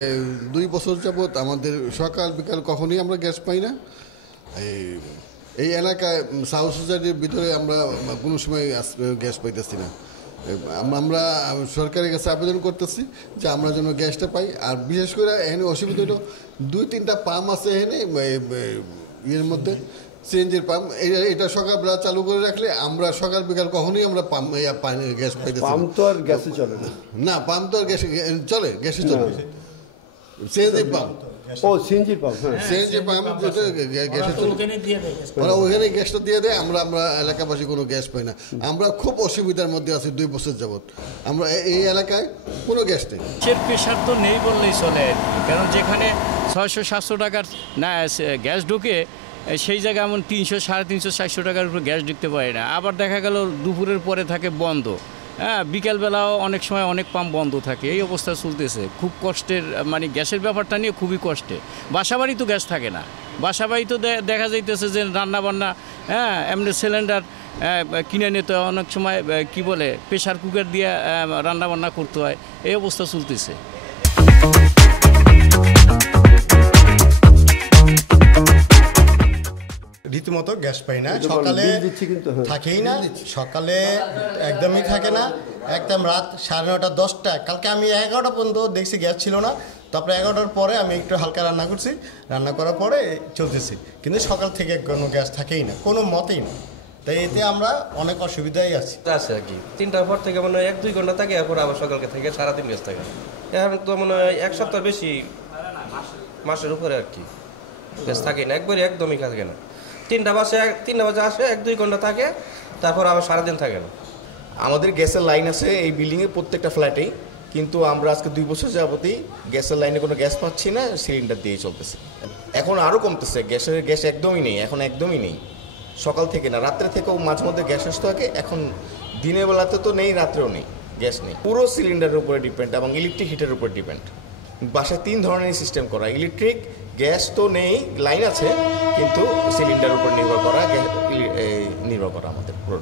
2 বছর যাবৎ আমাদের সকাল বিকাল কখনোই আমরা গ্যাস পাই না। এই এলাকায় সাউথ সোসাইটির ভিতরে আমরা কোনো সময় গ্যাস পাইতেছি না। আমরা সরকারের কাছে আবেদন করতেছি যে আমরা যেন গ্যাসটা পাই। আর বিশেষ করে এখানে অসুবিধা হলো 2-3টা পাম্প আছে এখানে ইয়ের মধ্যে, সিএনজির পাম্প। এটা সকালবেলা চালু করে রাখলে আমরা সকাল বিকাল কখনোই আমরা গ্যাস পাইতেছি। পাম্প তো আর গ্যাসে চলে না। না, পাম্প তো আর গ্যাসে চলে, গ্যাসে চলে। CNG pump, CNG pump, CNG pump গ্যাসে চলে, ওরা ওইখানে গ্যাসটা দিয়ে দেয়। আমরা এলাকাবাসী কোনো গ্যাস পাই না। আমরা খুব অসুবিধার মধ্যে আছি 2 বছর যাবৎ। আমরা এই এলাকায় কোনো গ্যাস নেই। প্রেশার তো নেই বললেই চলে আর কি, কারণ যেখানে 600-700 টাকার না গ্যাস ঢুকে সেই জায়গায় এমন 300-350-400 টাকার উপরে গ্যাস ঢুকতে পারে না। আবার দেখা গেল দুপুরের পরে থাকে বন্ধ, হ্যাঁ, বিকালবেলাও অনেক সময় অনেক পাম্প বন্ধ থাকে। এই অবস্থা চলতেছে, খুব কষ্টের। মানে গ্যাসের ব্যাপারটা নিয়ে খুবই কষ্টে। বাসাবাড়ি তো গ্যাস থাকে না, বাসাবাড়ি তো দেখা যাইতেছে যে রান্নাবান্না, হ্যাঁ, এমনি সিলিন্ডার কিনে নিতে হয়, অনেক সময় কি বলে প্রেশার কুকার দিয়ে রান্নাবান্না করতে হয়। এই অবস্থা চলতেছে। রীতিমতো গ্যাস পাই না, সকালে থাকেই না, সকালে একদমই থাকে না, একদম রাত 9:30 10টা। কালকে আমি 11টা পর্যন্ত দেখছি গ্যাস ছিল না। তারপরে 11টার পরে আমি একটু হালকা রান্না করছি, রান্না করার পরে চলতেছি, কিন্তু সকাল থেকে কোনো গ্যাস থাকেই না, কোনো মতেই না। তাই এতে আমরা অনেক অসুবিধাই আছি আর কি। 3টার পর থেকে মনে হয় 1-2 ঘন্টা থাকে, এরপর আবার সকালকে থেকে সারাদিন গ্যাস থাকে। এখন তো মনে হয় 1 সপ্তাহ বেশি, মাসের উপরে আর কি গ্যাস থাকে না, একবারই একদমই থাকে না। 3টা বাজে আসে, 1-2 ঘন্টা থাকে, তারপর আবার সারাদিন থাকে না। আমাদের গ্যাসের লাইন আছে এই বিল্ডিংয়ে প্রত্যেকটা ফ্ল্যাটেই, কিন্তু আমরা আজকে 2 বছর যাবতই গ্যাসের লাইনে কোনো গ্যাস পাচ্ছি না, সিলিন্ডার দিয়েই চলতেছে। এখন আরও কমতেছে, গ্যাস একদমই নেই, এখন একদমই নেই। সকাল থেকে না, রাত্রে থেকেও মাঝে মধ্যে গ্যাস আসতে থাকে। এখন দিনের বেলাতে তো নেই, রাত্রেও নেই, গ্যাস নেই। পুরো সিলিন্ডারের উপরে ডিপেন্ড এবং ইলেকট্রিক হিটের উপর ডিপেন্ড। বাসায় 3 ধরনের সিস্টেম করা, ইলেকট্রিক, গ্যাস তো নেই, লাইন আছে, কিন্তু সিলিন্ডারের উপর নির্ভর করা, আমাদের পুরো।